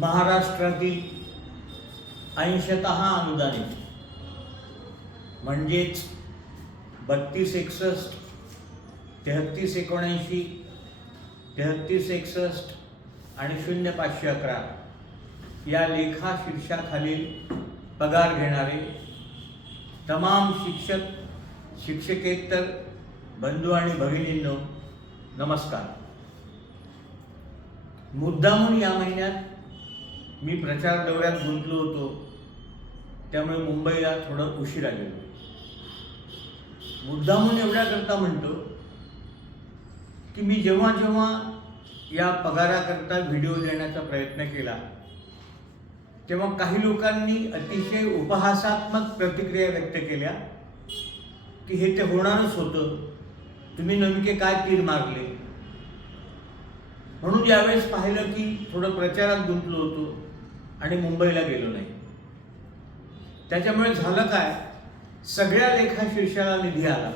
महाराष्ट्रातील 80% अनुदानित म्हणजेच 3261, 3379, 3361 आणि 0511 या लेखा शीर्षाखालील पगार घेणारे तमाम शिक्षक शिक्षकेतर बंधू आणि भगिनींनो नमस्कार। मुद्दामून या महिन्यात मी प्रचार दौऱ्यात गुंतलो होतो, त्यामुळे मुंबईला थोडं उशिरा गेलो। मुद्दामून एवढ्याकरता म्हणतो की मी जेव्हा जेव्हा या पगाराकरता व्हिडिओ देण्याचा प्रयत्न केला तेव्हा काही लोकांनी अतिशय उपहासात्मक प्रतिक्रिया व्यक्त केल्या की हे ते होणारच होतं, तुम्ही नेमके काय तीर मारले। म्हणून यावेळेस पाहिलं की थोडं प्रचारात गुंतलो होतो आणि मुंबईला गेलो नाही। त्याच्यामुळे झालं काय, सगळ्या लेखा शीर्षाला निधी आला,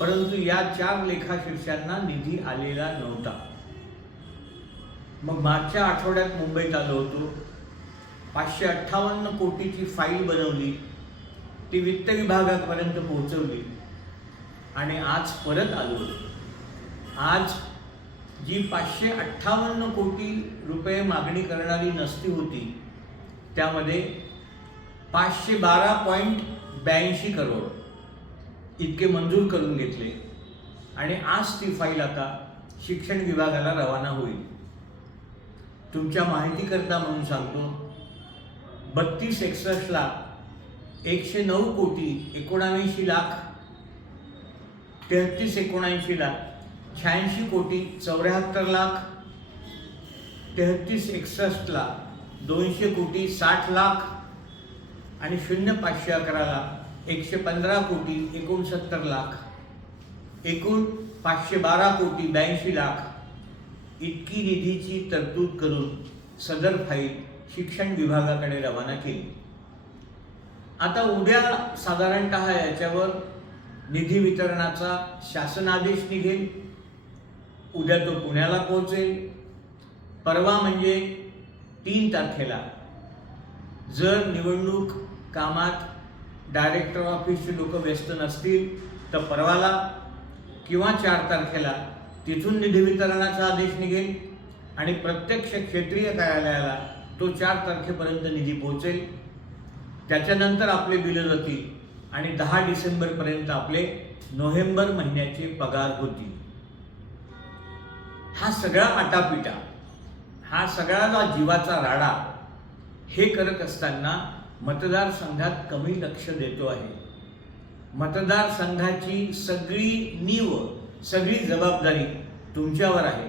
परंतु या 4 लेखा शीर्षांना निधी आलेला नव्हता। मग मागच्या आठवड्यात मुंबईत आलो होतो, 558 कोटीची फाईल बनवली, ती वित्त विभागापर्यंत पोहोचवली आणि आज परत आलो। आज जी 558 कोटी रुपये मागणी करणारी नसती होती त्यामध्ये 512.82 करोड इतके मंजूर करून घेतले आणि आज ती फाईल आता शिक्षण विभागाला रवाना होईल। तुमच्या माहितीकरता म्हणून सांगतो, 3261 ला 109 कोटी 79 लाख, 3379 ला 86 कोटी 74 लाख, 3361 ला 200 कोटी 60 लाख आणि 0511 ला 115 कोटी 69 लाख, एकूण 512 कोटी 82 लाख इतकी निधीची तरतूद करून सदर फाईल शिक्षण विभागाकडे रवाना केली। आता उद्या साधारणतः याच्यावर निधी वितरणाचा शासनादेश निघेल, उद्या तो पुण्याला पोहोचेल। परवा म्हणजे 3 तारखेला जर निवडणूक कामात डायरेक्टर ऑफिसचे लोक व्यस्त नसतील तर परवाला किंवा 4 तारखेला तिथून निधी वितरणाचा आदेश निघेल आणि प्रत्यक्ष क्षेत्रीय कार्यालयाला तो 4 तारखेपर्यंत निधी पोहोचेल। त्याच्यानंतर आपले बिलं जातील आणि 10 डिसेंबरपर्यंत आपले नोव्हेंबर महिन्याचे पगार होतील। हा सगळा आटापिटा, हा सगळा जीवाचा राडा हे करत असताना मतदारसंघात कमी लक्ष देतो आहे। मतदारसंघाची सगळी नीव, सगळी जबाबदारी तुमच्यावर आहे।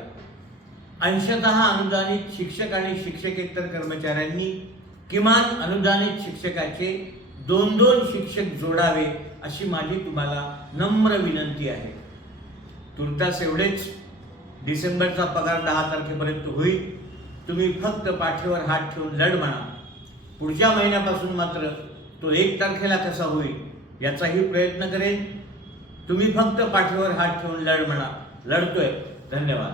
80% अनुदानित शिक्षक आणि शिक्षकेतर कर्मचाऱ्यांनी किमान अनुदानित शिक्षकाचे 2-2 शिक्षक जोडावे अशी माझी तुम्हाला नम्र विनंती आहे। तुर्तास एवढेच, डिसेंबरचा पगार 10 तारखेपर्यंत होईल। तुम्ही फक्त पाठीवर हात ठेवून लढ म्हणा। पुढच्या महिन्यापासून मात्र तो 1 तारखेला कसा होईल याचाही प्रयत्न करेन। तुम्ही फक्त पाठीवर हात ठेवून लढ म्हणा। लढतोय। धन्यवाद।